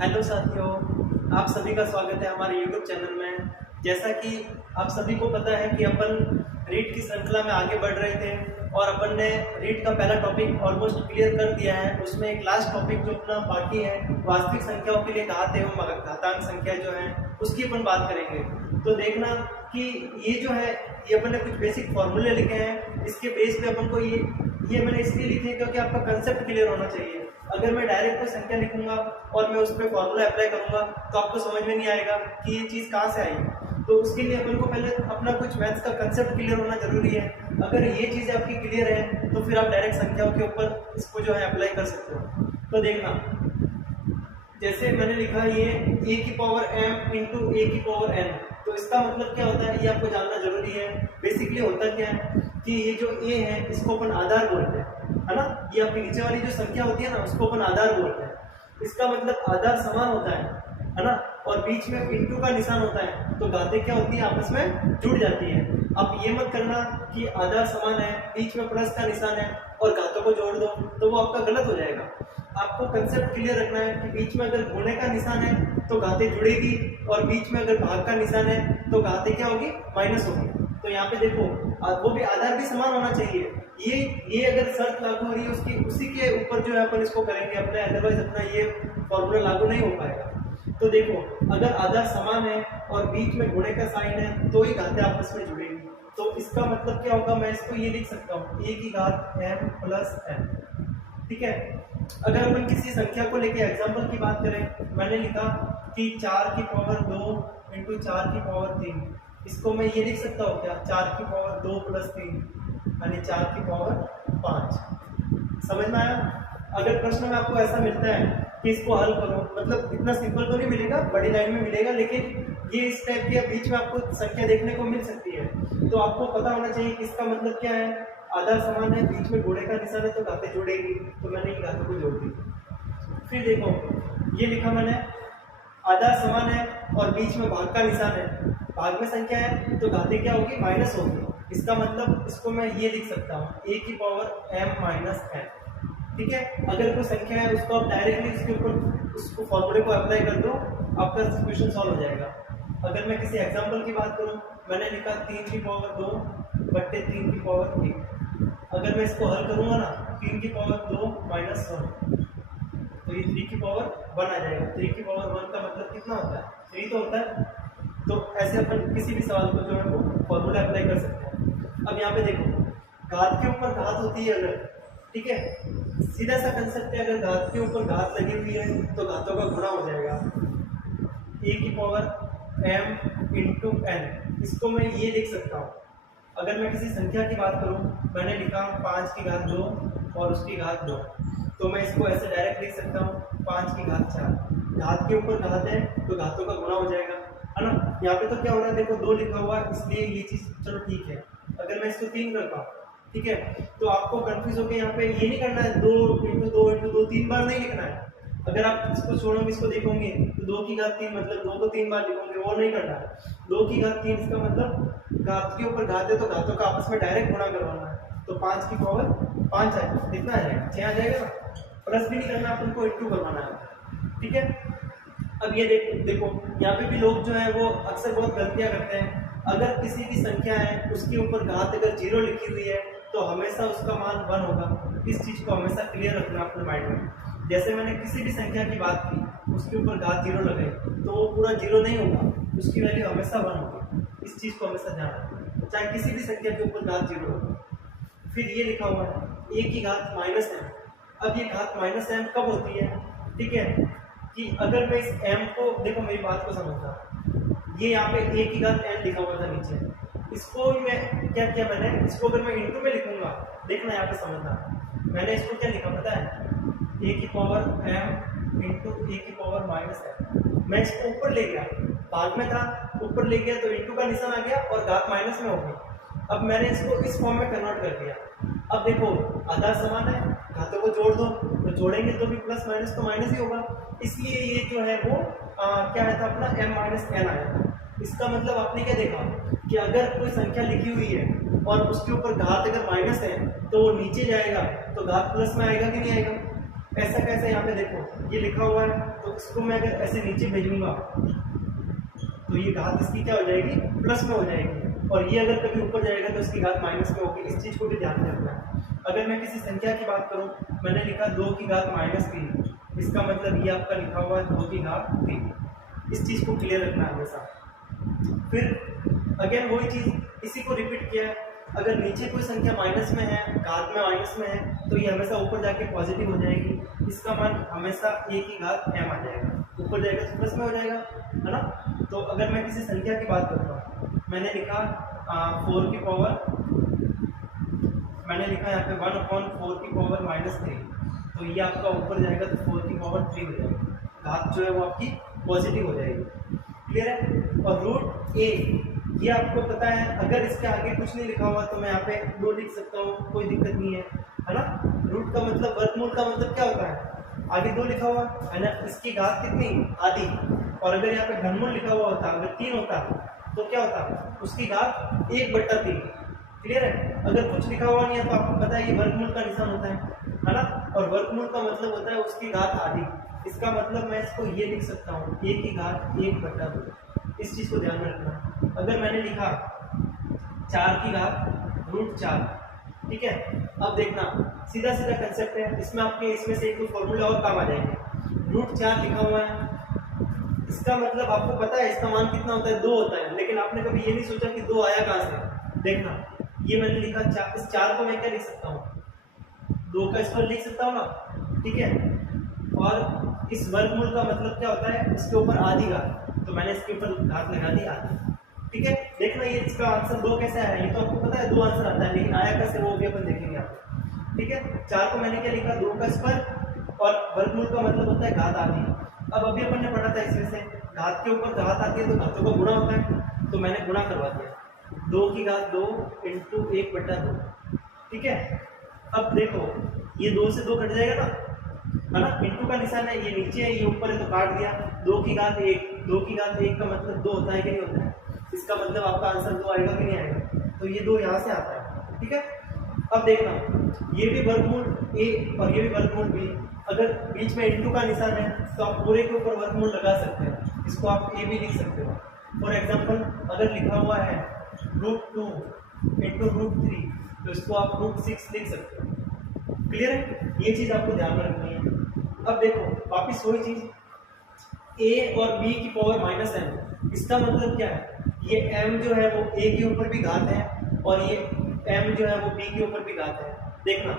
Hello साथियों, आप सभी का स्वागत है हमारे YouTube चैनल में। जैसा कि आप सभी को पता है कि अपन रीट की श्रृंखला में आगे बढ़ रहे थे और अपन ने रीट का पहला टॉपिक ऑलमोस्ट क्लियर कर दिया है। उसमें एक लास्ट टॉपिक जो अपना बाकी है, वास्तविक संख्याओं के लिए घात एवं घातांक संख्या जो है उसकी अपन बात करेंगे। तो देखना कि ये जो है ये अपन ने कुछ बेसिक फॉर्मूले लिखे हैं। इसके बेस पे अपन को ये मैंने इसलिए लिखे क्योंकि आपका कंसेप्ट क्लियर होना चाहिए। अगर मैं डायरेक्ट कोई संख्या लिखूंगा और मैं उस पर फॉर्मूला अप्लाई करूंगा तो आपको समझ में नहीं आएगा कि ये चीज़ कहाँ से आई। तो उसके लिए अपन को पहले अपना कुछ मैथ्स का कंसेप्ट क्लियर होना जरूरी है। अगर ये चीज़ें आपकी क्लियर है तो फिर आप डायरेक्ट संख्याओं के ऊपर इसको जो है अप्लाई कर सकते हो। तो देखना, जैसे मैंने लिखा ये a की पावर m इंटू a की पावर n, तो इसका मतलब क्या होता है ये आपको जानना जरूरी है। बेसिकली होता क्या है कि ये जो a है इसको अपन आधार बोलते हैं, है ना। ये आपकी नीचे वाली जो संख्या होती है ना उसको अपन आधार बोलते हैं। इसका मतलब आधार समान होता है ना, और बीच में इंटू का निशान होता है तो घातें क्या होती है आपस में जुड़ जाती है। अब ये मत करना कि आधार समान है बीच में प्लस का निशान है और घातों को जोड़ दो, तो वो आपका गलत हो जाएगा। आपको कंसेप्ट क्लियर रखना है कि बीच में अगर गुणे का निशान है तो घातें जुड़ेगी और बीच में अगर भाग का निशान है तो घातें क्या होगी, माइनस होगी। तो यहाँ पे देखो वो भी आधार भी समान होना चाहिए। ये अगर शर्त लागू हो रही है उसकी उसी के ऊपर जो है अपन इसको करेंगे अपने, अदरवाइज अपना ये फॉर्मूला लागू नहीं हो पाएगा। तो देखो अगर आधार समान है और बीच में गुणे का साइन है तो ही घातें आपस में जुड़ेगी। तो इसका मतलब क्या होगा, मैं इसको ये लिख सकता हूँ a की घात m प्लस n, ठीक है। अगर अपन किसी संख्या को लेके एग्जांपल की बात करें, मैंने लिखा कि 4 की पावर 2 इंटू 4 की पावर 3, इसको मैं ये लिख सकता हूँ क्या, 4 की पावर 2 प्लस 3 यानी 4 की पावर 5। समझ में आया। अगर प्रश्न में आपको ऐसा मिलता है कि इसको हल करो, मतलब इतना सिंपल तो नहीं मिलेगा, बड़ी लाइन में मिलेगा, लेकिन ये इस टाइप के बीच में आपको संख्या देखने को मिल सकती है। तो आपको पता होना चाहिए कि इसका मतलब क्या है, आधार समान है बीच में गुणे का निशान है तो घातें जुड़ेगी, तो मैंने इन घातों को जोड़ दी। फिर देखो ये लिखा मैंने, आधार समान है और बीच में भाग का निशान है, भाग में संख्या है तो घातें क्या होगी, माइनस होगी। इसका मतलब इसको मैं ये लिख सकता हूँ a की पावर m माइनस n, ठीक है। अगर कोई संख्या है उसको आप डायरेक्टली इसके ऊपर उसको फॉर्मूले को अप्लाई कर दो, आपका क्वेश्चन सॉल्व हो जाएगा। अगर मैं किसी एग्जांपल की बात करूं, मैंने लिखा 3 की पावर 2 बट्टे 3 की पावर 1। अगर मैं इसको हल करूंगा ना, 3 की पावर 2 माइनस 1, तो ये 3 की पावर 1 आ जाएगा। 3 की पावर 1 का मतलब कितना होता है, 3 तो होता है। तो ऐसे अपन किसी भी सवाल को जो है वो फॉर्मूला अप्लाई कर सकते हैं। अब यहाँ पे देखो घात के ऊपर घात होती है अगर, ठीक है, सीधा सा कंसेप्ट है, अगर घात के ऊपर घात लगी हुई है तो घातों का गुणा हो जाएगा। a की पावर m इंटू n, इसको मैं ये लिख सकता हूँ। अगर मैं किसी संख्या की बात करूँ, मैंने लिखा 5 की घात 2 और उसकी घात 2, तो मैं इसको ऐसे डायरेक्ट लिख सकता हूँ 5 की घात 4। घात के ऊपर घात है तो घातों का गुणा हो जाएगा, है ना। यहाँ पे तो क्या हो रहा है, देखो 2 लिखा हुआ है इसलिए ये चीज़ चलो ठीक है। अगर मैं इसको 3 करता हूँ, ठीक है, तो आपको कंफ्यूज होकर यहाँ पे ये नहीं करना है 2 इंटू 2 इंटू 2 3 बार नहीं लिखना है। अगर आप इसको छोड़ोगे, इसको देखोगे तो 2 की घात 3 मतलब 2 को 3 बार लिखोगे, वो नहीं करना है। 2 की घात 3 इसका मतलब घात के ऊपर घात है तो घातों का आपस में डायरेक्ट गुणा करवाना है। तो 5 की पावर 5 आएगा, कितना आ जाएगा, 6 आ जाएगा ना। प्लस भी नहीं करना, अपन को इंटू करवाना है, ठीक है। अब ये देखो यहाँ पे भी लोग जो है वो अक्सर बहुत गलतियां करते हैं। अगर किसी भी संख्या है उसके ऊपर घात अगर 0 लिखी हुई है तो हमेशा उसका मान 1 होगा। इस चीज को हमेशा क्लियर रखना अपने माइंड में। जैसे मैंने किसी भी संख्या की बात की, उसके ऊपर घात 0 लगाई तो वो पूरा 0 नहीं होगा, उसकी वैल्यू हमेशा 1 होगी। इस चीज को हमेशा ध्यान रखना, चाहे किसी भी संख्या के ऊपर घात 0 होगा। फिर ये लिखा हुआ है a की घात माइनस m। अब ये घात माइनस m कब होती है, ठीक है, कि अगर मैं इस m को, देखो मेरी बात को समझना, ये यहाँ पे a की घात n लिखा हुआ था नीचे, इसको मैं क्या किया, मैंने इसको अगर मैं इंटू में लिखूंगा, देखना यहाँ पे समझना, मैंने इसको क्या लिखा पता है, a की पावर m इंटू a की पावर माइनस m। मैं इसको ऊपर ले गया, भाग में था ऊपर ले गया तो इंटू का निशान आ गया और घात माइनस में हो गई। अब मैंने इसको इस फॉर्म में कन्वर्ट कर दिया। अब देखो आधार समान है, घातों को जोड़ दो, तो जोड़ेंगे तो भी प्लस माइनस तो माइनस ही होगा, इसलिए ये जो है वो क्या आया था अपना m माइनस n आया था। इसका मतलब आपने क्या देखा कि अगर कोई संख्या लिखी हुई है और उसके ऊपर घात अगर माइनस है तो वो नीचे जाएगा तो घात प्लस में आएगा कि नहीं आएगा, ऐसा कैसे, यहाँ पे देखो ये लिखा हुआ है, तो इसको मैं अगर ऐसे नीचे भेजूंगा तो ये घात इसकी क्या हो जाएगी, प्लस में हो जाएगी, और ये अगर कभी ऊपर जाएगा तो इसकी घात माइनस में होगी। इस चीज को भी ध्यान में रखना है। अगर मैं किसी संख्या की बात करूं, मैंने लिखा 2 की घात -3, इसका मतलब ये आपका लिखा हुआ है 2 की घात 3। इस चीज को क्लियर रखना है हमेशा। फिर अगेन वही चीज, इसी को रिपीट किया है। अगर नीचे कोई संख्या माइनस में है, घात में माइनस में है, तो ये हमेशा ऊपर जाके पॉजिटिव हो जाएगी। इसका मान हमेशा a की घात m आ जाएगा, ऊपर जाएगा तो प्लस में हो जाएगा, है ना। तो अगर मैं किसी संख्या की बात करता हूँ, मैंने लिखा 4 की पावर, मैंने लिखा यहाँ पे 1/4 की पावर -3, तो ये आपका ऊपर जाएगा तो 4 की पावर 3 हो जाएगी, घात जो है वो आपकी पॉजिटिव हो जाएगी। क्लियर है। और रूट a, ये आपको पता है, अगर इसके आगे कुछ नहीं लिखा हुआ तो मैं यहाँ पे 2 लिख सकता हूँ, कोई दिक्कत नहीं है ना। रूट का मतलब, वर्गमूल का मतलब क्या होता है, आगे 2 लिखा हुआ है ना, इसकी घात कितनी, आधी। और अगर यहाँ पे घनमूल लिखा हुआ होता, अगर 3 होता तो क्या होता, उसकी घात 1/3। क्लियर है। अगर कुछ लिखा हुआ नहीं है तो आपको पता है ये वर्गमूल का निशान होता है ना। और वर्गमूल का मतलब होता है उसकी घात आधी। इसका मतलब मैं इसको ये लिख सकता हूँ, a की घात 1/2। इस चीज को ध्यान में रखना। अगर मैंने लिखा 4 की घात √4, ठीक है। अब देखना, सीधा सीधा कंसेप्ट है, इसमें आपके इसमें से एक फॉर्मूला और काम आ जाएंगे। √4 लिखा हुआ है, इसका मतलब आपको पता है इसका मान कितना होता है, 2 होता है, लेकिन आपने कभी ये नहीं सोचा कि 2 आया कहाँ से। देखना, ये मैंने लिखा 4, इस 4 को मैं क्या लिख सकता हूँ, 2 का स्क्वायर लिख सकता हूँ ना, ठीक है। और इस वर्गमूल का मतलब क्या होता है, इसके ऊपर आधी घात, तो मैंने इसके ऊपर घात लगा दी आधी, ठीक है। देखना ये इसका आंसर 2 कैसे आया, ये तो आपको पता है 2 आंसर आता है, लेकिन आया कैसे वो भी अपन देखेंगे यहाँ पे, ठीक है। 4 को मैंने क्या लिखा, 2 का स्क्वायर, और वर्गमूल का मतलब होता है घात आधी। अब अभी अपन ने पढ़ा था इसमें से घात के ऊपर घात आती है तो घातों का गुणा होता है, तो मैंने गुणा करवा दिया, 2 की घात 2 × 1/2, ठीक है। अब देखो ये 2 से 2 कट जाएगा ना, है ना, इंटू का निशान है, ये नीचे है ये ऊपर है तो काट दिया। 2 की घात 1, 2 की घात 1 का मतलब 2 होता है कि नहीं होता है, इसका मतलब आपका आंसर 2 आएगा कि नहीं आएगा, तो ये 2 यहाँ से आता है, ठीक है। अब देखना, ये भी वर्गमूल a और ये भी वर्गमूल b, अगर बीच में इंटू का निशान है तो आप पूरे के ऊपर वर्गमूल लगा सकते हैं, इसको आप a भी लिख सकते हो। फॉर एग्जाम्पल अगर लिखा हुआ है √2 × √3, तो इसको आप √6 लिख सकते हो। क्लियर है, ये चीज आपको ध्यान में रखनी है। अब देखो वापिस वही चीज, a और b की पावर -m, इसका मतलब क्या है, ये m जो है वो a के ऊपर भी घात है और ये m जो है वो b के ऊपर भी घात है। देखना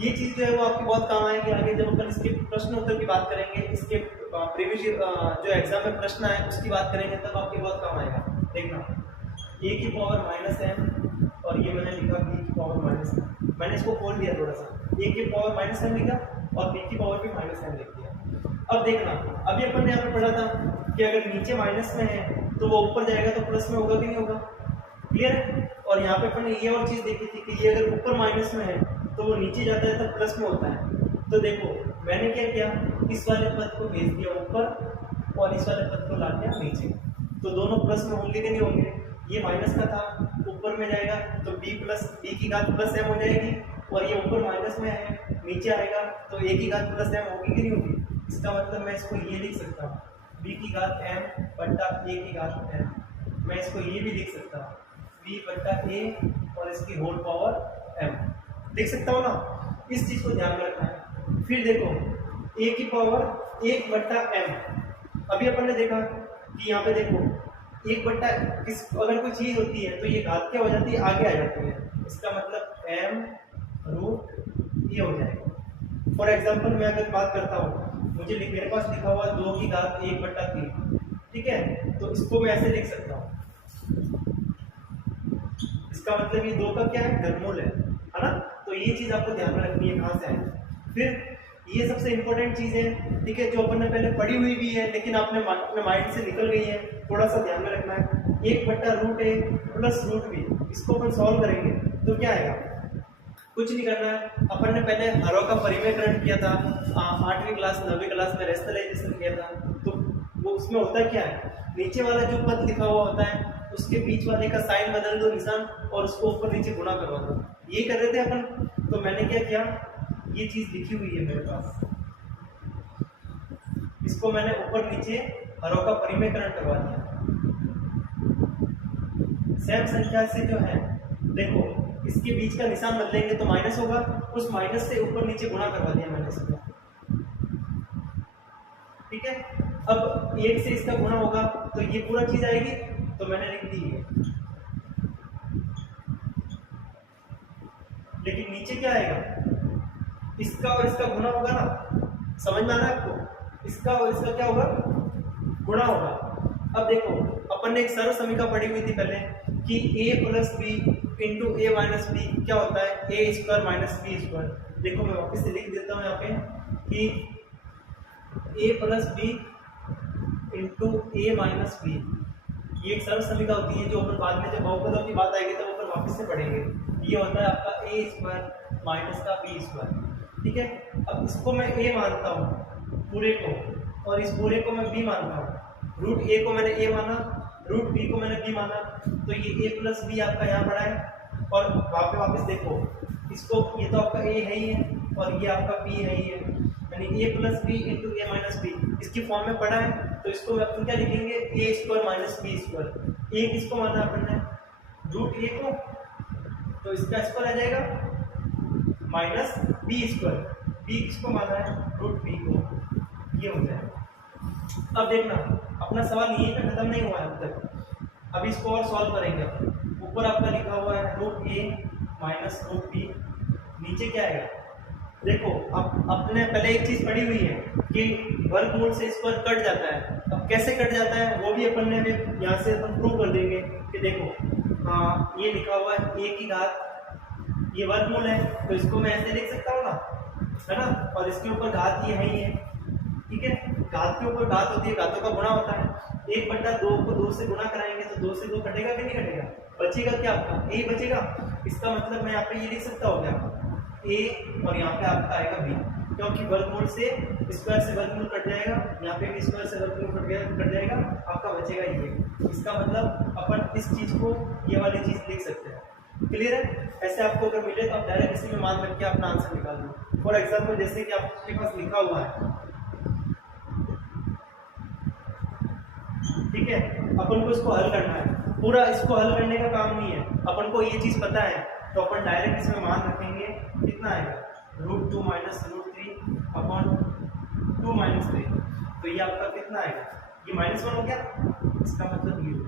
ये चीज जो है वो आपकी बहुत काम आएगी आगे जब अपन इसके प्रश्न उत्तर की बात करेंगे, इसके प्रीवियस जो एग्जाम में प्रश्न आए उसकी बात करेंगे, तब आपके बहुत काम आएगा। देखना a की पावर -m और ये मैंने लिखा b की पावर -m, मैंने इसको खोल दिया थोड़ा सा, a की पावर -m लिखा और b की पावर भी -m लिख दिया। अब देखना, अभी अपन ने यहाँ पे पढ़ा था कि अगर नीचे माइनस में है तो वो ऊपर जाएगा तो प्लस में होगा कि नहीं होगा। क्लियर है। और यहाँ पे अपन ने ये और चीज देखी थी कि ये अगर ऊपर माइनस में है तो वो नीचे जाता है तो प्लस में होता है। तो देखो मैंने क्या किया, इस वाले पद को भेज दिया ऊपर और इस वाले पद को ला दिया नीचे, तो दोनों प्लस में होंगे कि नहीं होंगे। ये माइनस का था, ऊपर में जाएगा तो b की घात +m हो जाएगी, और ये ऊपर माइनस में है नीचे आएगा तो a की घात +m होगी कि नहीं होगी। इसका मतलब मैं इसको ये लिख सकता हूँ, b की घात m बट्टा a की घात m, मैं इसको ये भी लिख सकता हूँ b बट्टा a और इसकी होल पावर m लिख सकता हूँ ना। इस चीज को ध्यान में रखना है। फिर देखो a की पावर 1 बट्टा m, अभी अपन ने देखा कि यहाँ पे देखो 1 बट्टा अगर कोई चीज होती है तो ये घात क्या हो जाती है, आगे आ जाती है, इसका मतलब m√a हो जाएगा। फॉर एग्जाम्पल मैं अगर बात करता हूँ, मुझे मेरे पास लिखा हुआ 2 की घात 1/3, ठीक है, तो इसको मैं ऐसे लिख सकता हूँ, इसका मतलब ये 2 का क्या है, घनमूल है ना। तो ये चीज आपको ध्यान में रखनी है कहाँ से आए। फिर ये सबसे इंपॉर्टेंट चीज है, ठीक है, जो अपन ने पहले पढ़ी हुई भी है लेकिन आपने अपने माइंड से निकल गई है, थोड़ा सा ध्यान में रखना है। 1/√a प्लस √b, इसको अपन सॉल्व करेंगे तो क्या आएगा, कुछ नहीं करना है। अपन ने पहले हरों का परिमेयकरण किया था 8वीं क्लास 9वीं क्लास में रेशनलाइजेशन किया था, तो वो उसमें होता क्या है, नीचे वाला जो पद लिखा हुआ होता है उसके बीच वाले का साइन बदल दो निशान और उसको ऊपर नीचे गुणा करवा दो, ये कर रहे थे अपन। तो मैंने क्या किया, ये चीज लिखी हुई है मेरे पास, इसको मैंने ऊपर नीचे हरों का परिमेयकरण करवा दिया। सेम संख्या से जो है देखो इसके बीच का निशान बदलेंगे तो माइनस होगा, उस माइनस से ऊपर नीचे गुणा करवा दिया मैंने इसको, ठीक है। अब एक से इसका गुणा होगा तो ये पूरा चीज आएगी, तो मैंने लिख दी है। लेकिन नीचे क्या आएगा, इसका और इसका गुणा होगा ना, समझ में आ रहा है आपको, इसका और इसका क्या होगा, गुणा होगा। अब देखो अपन ने एक सरल समीकरण पढ़ी हुई थी पहले कि a plus B into A minus B क्या होता है, A square minus B square. देखो मैं वापस से लिख देता हूँ यहाँ पे कि a plus B into A minus B, ये एक सरल समीकरण होती है जो अपन बाद में जब बहुपदों की बात आएगी तो अपन वापस से पढ़ेंगे। ये होता है आपका ए स्क्वायर माइनस का बी स्क्वायर, ठीक है। अब इसको मैं a मानता हूँ पूरे को, और इस पूरे को मैं b मानता हूँ। रूट ए को मैंने a माना, रूट बी को मैंने b माना, तो ये a प्लस बी आपका यहाँ पड़ा है। और वहाँ पे वापस देखो इसको, ये तो आपका a है ही है और ये आपका b है ही है, यानी a plus B into A minus B इसकी फॉर्म में पड़ा है। तो इसको मैं अपन क्या लिखेंगे, A square minus B square. A किसको माना अपन ने, रूट ए को, तो इसका स्क्वायर आ जाएगा माइनस बी स्क्वायर, बी किसको माना है, रूट बी को, ये हो जाएगा। अब देखना अपना सवाल यहीं पे खत्म नहीं हुआ है अब तक, अब इसको और सॉल्व करेंगे। ऊपर आपका लिखा हुआ है रूट ए माइनस रूट बी, नीचे क्या आएगा, देखो अब अपने पहले एक चीज पढ़ी हुई है कि वर्गमूल से स्क्वायर कट जाता है। अब कैसे कट जाता है वो भी अपन ने यहाँ से अपन प्रूव कर देंगे कि देखो ये लिखा हुआ है ए की घात, ये वर्गमूल है तो इसको मैं ऐसे लिख सकता हूँ ना, है ना, और इसके ऊपर घात ये है ही है, ठीक है। घात के ऊपर घात होती है, घातों का गुणा होता है। 1/2 को 2 से गुणा कराएंगे तो 2 से 2 कटेगा कि नहीं कटेगा, बचेगा क्या आपका a बचेगा। इसका मतलब मैं यहाँ पे ये लिख सकता हूँ क्या, a और यहाँ पे आपका आएगा b, क्योंकि वर्गमूल से स्क्वायर से वर्गमूल कट जाएगा, यहाँ पे भी स्क्वायर से वर्गमूल कट जाएगा, आपका बचेगा ये। इसका मतलब अपन इस चीज को ये वाली चीज लिख सकते हैं। क्लियर है। ऐसे आपको अगर मिले तो आप डायरेक्ट इसी में मान रख के अपना आंसर निकाल दो। फॉर एग्जाम्पल जैसे कि आपके पास लिखा हुआ है, ठीक है, अपन को इसको हल करना है, पूरा इसको हल करने का काम नहीं है, अपन को ये चीज पता है तो अपन डायरेक्ट इसमें मान रखेंगे, कितना आएगा √2 माइनस √3 अपॉन 2 माइनस 3, तो ये आपका कितना आएगा, ये -1 हो गया, इसका मतलब ये हो,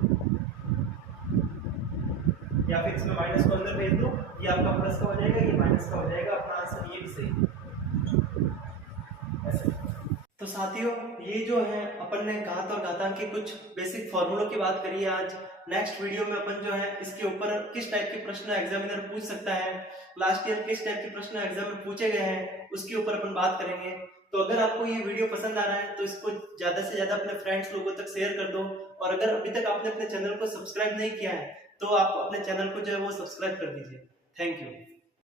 या फिर इसमें माइनस को अंदर भेज दो, ये आपका प्लस का हो जाएगा, ये माइनस का हो जाएगा, अपना आंसर ये भी सही ऐसे। तो साथियों ये जो है अपन ने घात और घातांक के कुछ बेसिक फॉर्मूलों की बात करी है आज। नेक्स्ट वीडियो में अपन जो है इसके ऊपर किस टाइप के प्रश्न एग्जामिनर पूछ सकता है, लास्ट ईयर किस टाइप के प्रश्न एग्जाम में पूछे गए हैं, उसके ऊपर अपन बात करेंगे। तो अगर आपको ये वीडियो पसंद आ रहा है तो इसको ज्यादा से ज्यादा अपने फ्रेंड्स लोगों तक शेयर कर दो, और अगर अभी तक आपने अपने चैनल को सब्सक्राइब नहीं किया है तो आप अपने चैनल को जो है वो सब्सक्राइब कर दीजिए। Thank you.